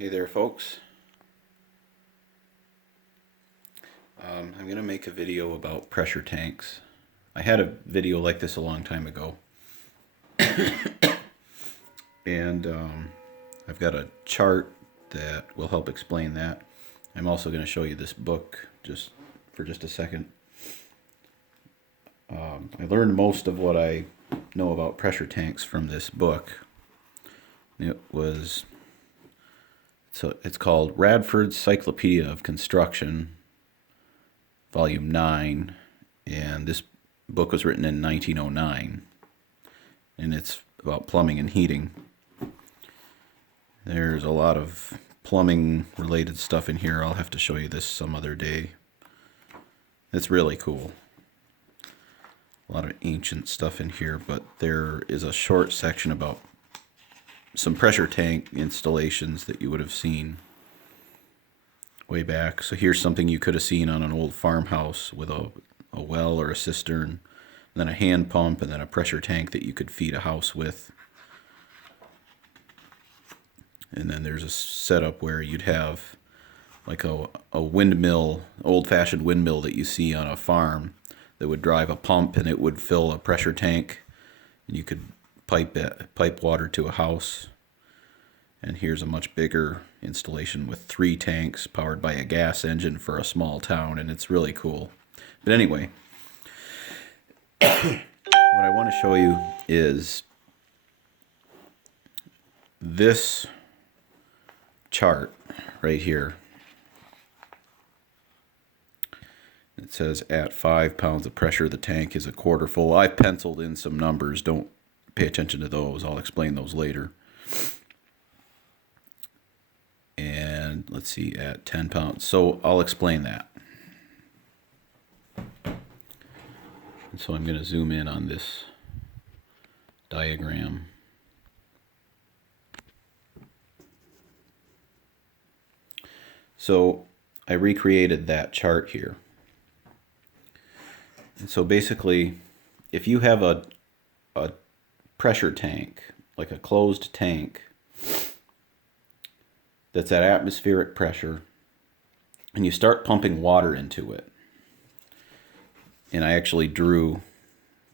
Hey there, folks. I'm going to make a video about pressure tanks. I had a video like this a long time ago. And I've got a chart that will help explain that. I'm also going to show you this book for just a second. I learned most of what I know about pressure tanks from this book. It's called Radford's Cyclopedia of Construction, Volume 9, and this book was written in 1909, and it's about plumbing and heating. There's a lot of plumbing related stuff in here. I'll have to show you this some other day. It's really cool. A lot of ancient stuff in here, but there is a short section about some pressure tank installations that you would have seen way back. So here's something you could have seen on an old farmhouse with a well or a cistern, and then a hand pump, and then a pressure tank that you could feed a house with. And then there's a setup where you'd have like a windmill, old-fashioned windmill that you see on a farm that would drive a pump, and it would fill a pressure tank, and you could pipe water to a house. And here's a much bigger installation with 3 tanks powered by a gas engine for a small town, and it's really cool. But anyway, what I want to show you is this chart right here. It says at 5 pounds of pressure, the tank is a quarter full. I penciled in some numbers. Don't pay attention to those. I'll explain those later. And let's see, at 10 pounds. So I'll explain that. And so I'm going to zoom in on this diagram. So I recreated that chart here. And so basically, if you have a pressure tank, like a closed tank, that's at atmospheric pressure, and you start pumping water into it. And I actually drew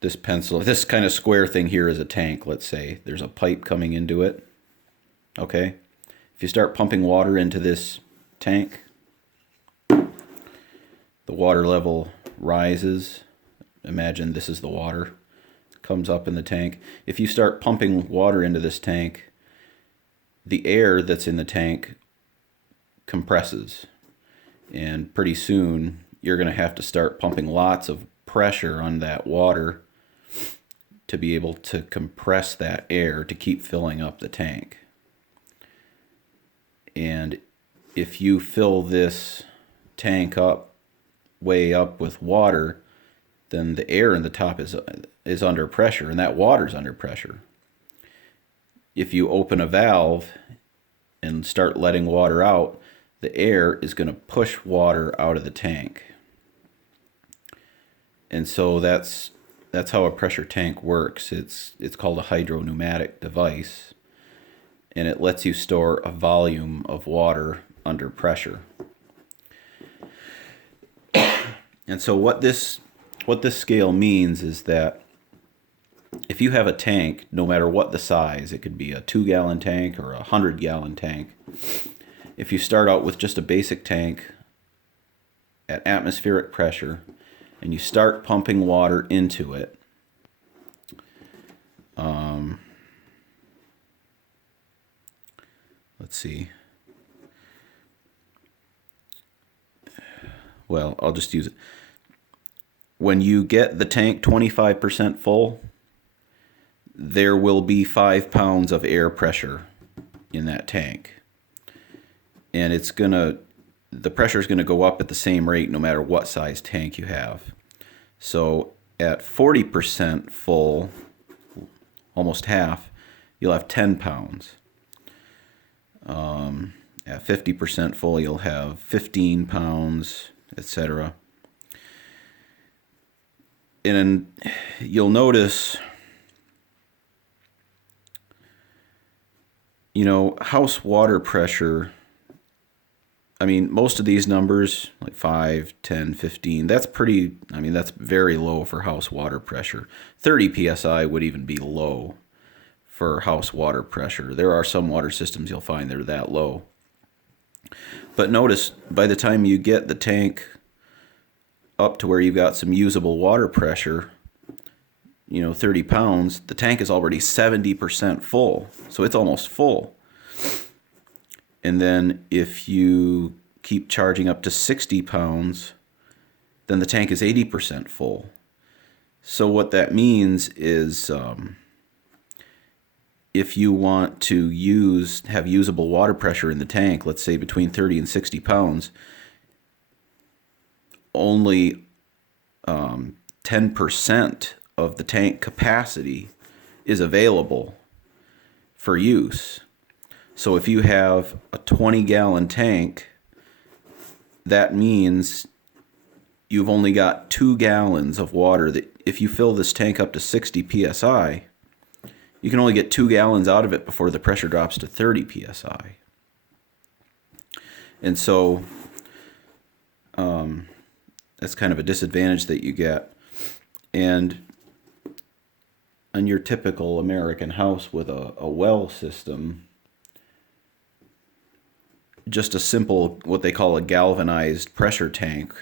this pencil, this kind of square thing here is a tank, let's say. There's a pipe coming into it. Okay? If you start pumping water into this tank, the water level rises. Imagine this is the water. It comes up in the tank. If you start pumping water into this tank, the air that's in the tank compresses. And pretty soon, you're going to have to start pumping lots of pressure on that water to be able to compress that air to keep filling up the tank. And if you fill this tank up, way up with water, then the air in the top is under pressure, and that water's under pressure. If you open a valve and start letting water out, the air is going to push water out of the tank. And so that's how a pressure tank works. It's called a hydropneumatic device, and it lets you store a volume of water under pressure. And so what this scale means is that if you have a tank, no matter what the size, it could be a 2-gallon tank or a 100-gallon tank. If you start out with just a basic tank at atmospheric pressure and you start pumping water into it, let's see. Well, I'll just use it. When you get the tank 25% full, there will be 5 pounds of air pressure in that tank. And the pressure is going to go up at the same rate no matter what size tank you have. So at 40% full, almost half, you'll have 10 pounds. At 50% full, you'll have 15 pounds, etc. And you'll notice, house water pressure I mean, most of these numbers, like 5, 10, 15, that's pretty, I mean, that's very low for house water pressure. 30 psi would even be low for house water pressure. There are some water systems you'll find that are that low. But notice, by the time you get the tank up to where you've got some usable water pressure, 30 pounds, the tank is already 70% full. So it's almost full. And then if you keep charging up to 60 pounds, then the tank is 80% full. So what that means is if you want to have usable water pressure in the tank, let's say between 30 and 60 pounds, only 10% of the tank capacity is available for use. So if you have a 20-gallon tank, that means you've only got 2 gallons of water. That if you fill this tank up to 60 psi, you can only get 2 gallons out of it before the pressure drops to 30 psi. And so that's kind of a disadvantage that you get. And on your typical American house with a well system, just a simple, what they call a galvanized pressure tank,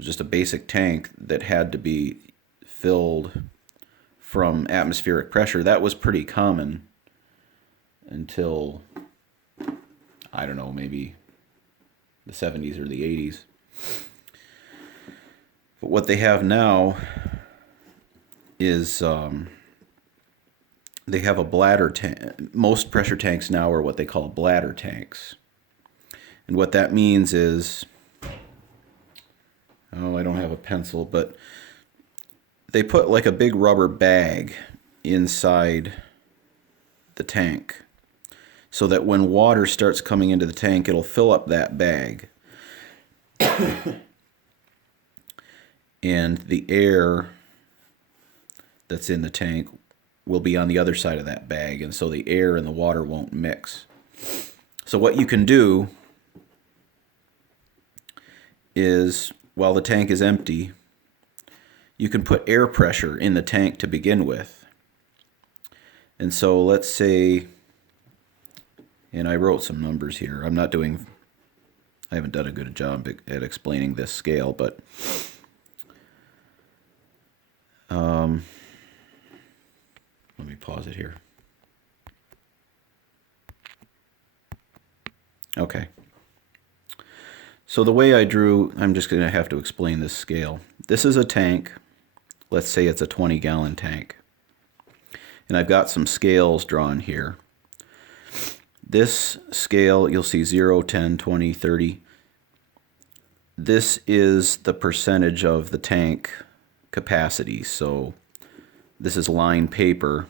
just a basic tank that had to be filled from atmospheric pressure, that was pretty common until, I don't know, maybe the 70s or the 80s. But what they have now is they have a bladder tank. Most pressure tanks now are what they call bladder tanks. And what that means is, I don't have a pencil, but they put like a big rubber bag inside the tank so that when water starts coming into the tank, it'll fill up that bag. And the air that's in the tank will be on the other side of that bag, and so the air and the water won't mix. So what you can do is, while the tank is empty, you can put air pressure in the tank to begin with. And so let's say, and I wrote some numbers here. I haven't done a good job at explaining this scale, but let me pause it here. Okay. So the way I drew, I'm just going to have to explain this scale. This is a tank. Let's say it's a 20-gallon tank. And I've got some scales drawn here. This scale, you'll see 0, 10, 20, 30. This is the percentage of the tank capacity. So this is line paper.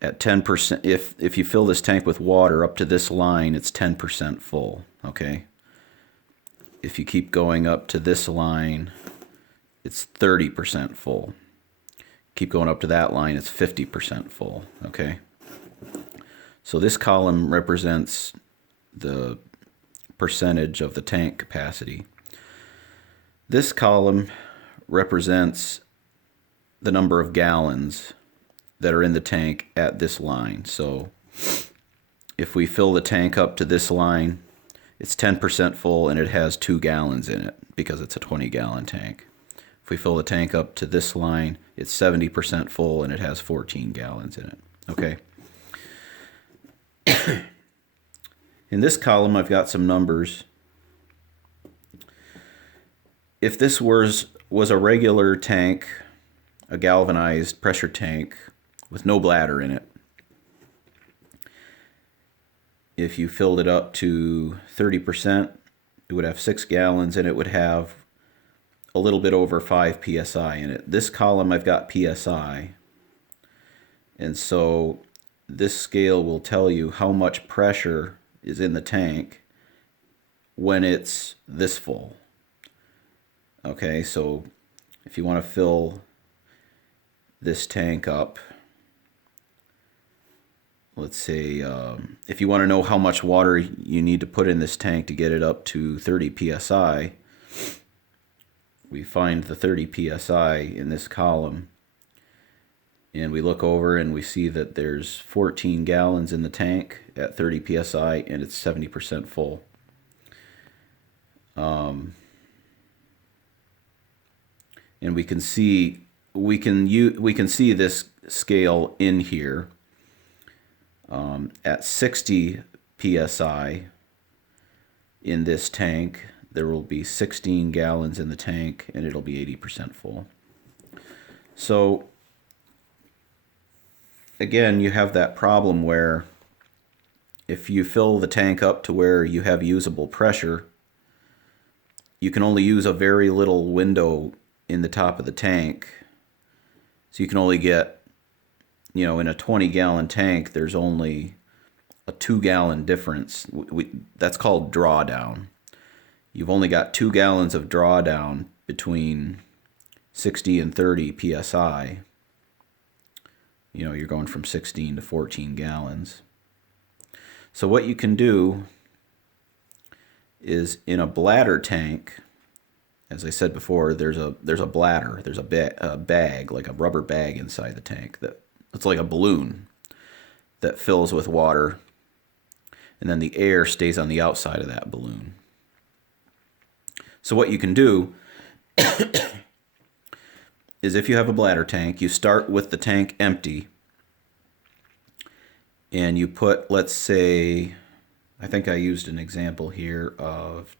At 10%, if you fill this tank with water up to this line, it's 10% full, okay? If you keep going up to this line, it's 30% full. Keep going up to that line, it's 50% full, okay? So this column represents the percentage of the tank capacity. This column represents the number of gallons that are in the tank at this line. So if we fill the tank up to this line, it's 10% full and it has 2 gallons in it because it's a 20-gallon tank. If we fill the tank up to this line, it's 70% full and it has 14 gallons in it. Okay. In this column, I've got some numbers. If this was a regular tank, a galvanized pressure tank with no bladder in it, if you filled it up to 30%, it would have 6 gallons and it would have a little bit over 5 psi in it. This column, I've got psi. And so this scale will tell you how much pressure is in the tank when it's this full. Okay, so if you want to fill this tank up let's say, if you want to know how much water you need to put in this tank to get it up to 30 psi, we find the 30 psi in this column, and we look over and we see that there's 14 gallons in the tank at 30 psi, and it's 70% full. And we can see this scale in here. At 60 psi in this tank, there will be 16 gallons in the tank, and it'll be 80% full. So again, you have that problem where if you fill the tank up to where you have usable pressure, you can only use a very little window in the top of the tank. So you can only get, in a 20-gallon tank, there's only a 2-gallon difference. That's called drawdown. You've only got 2 gallons of drawdown between 60 and 30 psi. You're going from 16 to 14 gallons. So what you can do is, in a bladder tank, as I said before, there's a bladder. There's a bag, like a rubber bag inside the tank it's like a balloon that fills with water, and then the air stays on the outside of that balloon. So what you can do is, if you have a bladder tank, you start with the tank empty, and you put, let's say, I think I used an example here of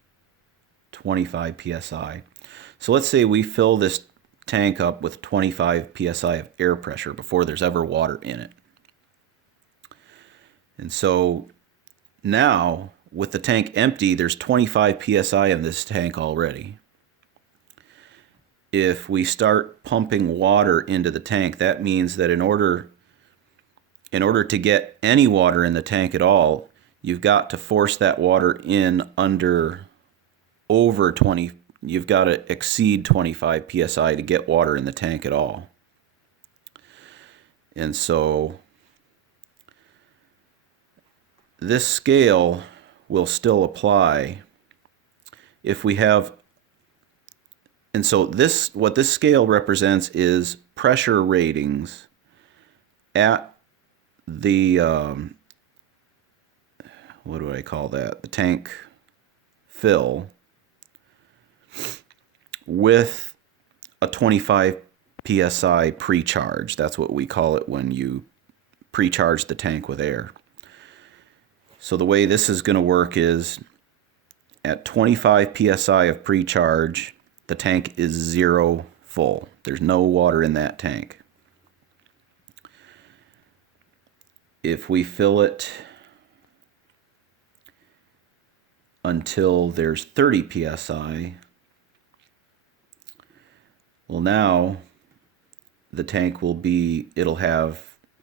25 psi. So let's say we fill this tank up with 25 psi of air pressure before there's ever water in it. And so now, with the tank empty, there's 25 psi in this tank already. If we start pumping water into the tank, that means that in order to get any water in the tank at all, you've got to force that water in over 20. You've got to exceed 25 psi to get water in the tank at all. And so this scale will still apply if we have. And so what this scale represents is pressure ratings at the what do I call that? The tank fill with a 25 psi pre-charge. That's what we call it when you pre-charge the tank with air. So the way this is going to work is, at 25 psi of pre-charge, the tank is 0 full. There's no water in that tank. If we fill it until there's 30 psi, well, now the tank it'll have,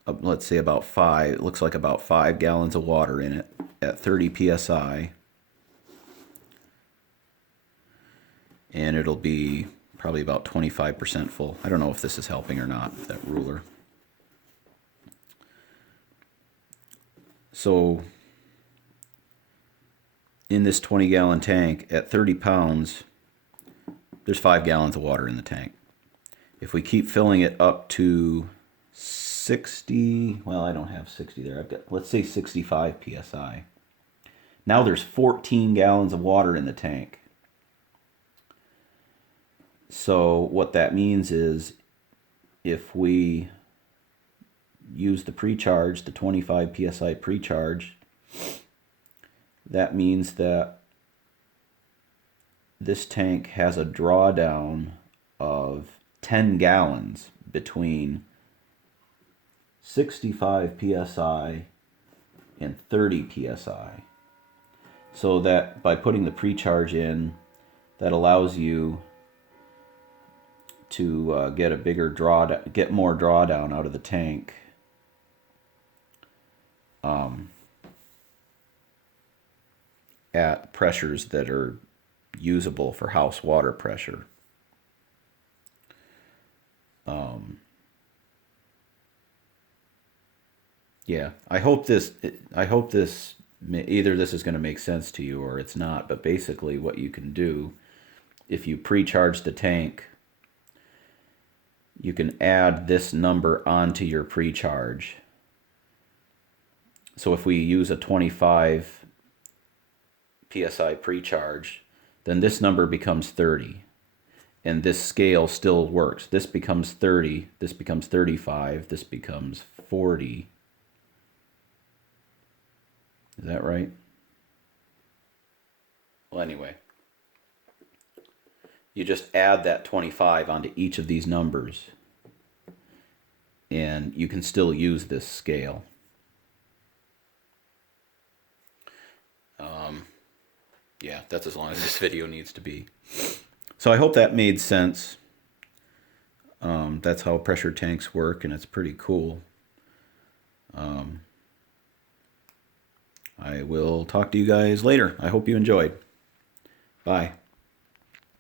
let's say, about 5, it looks like about 5 gallons of water in it at 30 psi. And it'll be probably about 25% full. I don't know if this is helping or not, that ruler. So in this 20-gallon tank, at 30 pounds, there's 5 gallons of water in the tank. If we keep filling it up to 60, well, I don't have 60 there. I've got, let's say, 65 psi. Now there's 14 gallons of water in the tank. So what that means is, if we use the pre-charge, the 25 psi pre-charge, that means that this tank has a drawdown of 10 gallons between 65 psi and 30 psi. So that by putting the pre-charge in, that allows you to get a bigger drawdown, get more drawdown out of the tank. At pressures that are usable for house water pressure. Yeah, I hope this either this is going to make sense to you or it's not. But basically, what you can do if you pre-charge the tank, you can add this number onto your pre-charge. So if we use a 25 psi pre-charge, then this number becomes 30. And this scale still works. This becomes 30, this becomes 35, this becomes 40. Is that right? Well, anyway, you just add that 25 onto each of these numbers, and you can still use this scale. Yeah, that's as long as this video needs to be. So I hope that made sense. That's how pressure tanks work, and it's pretty cool. I will talk to you guys later. I hope you enjoyed. Bye.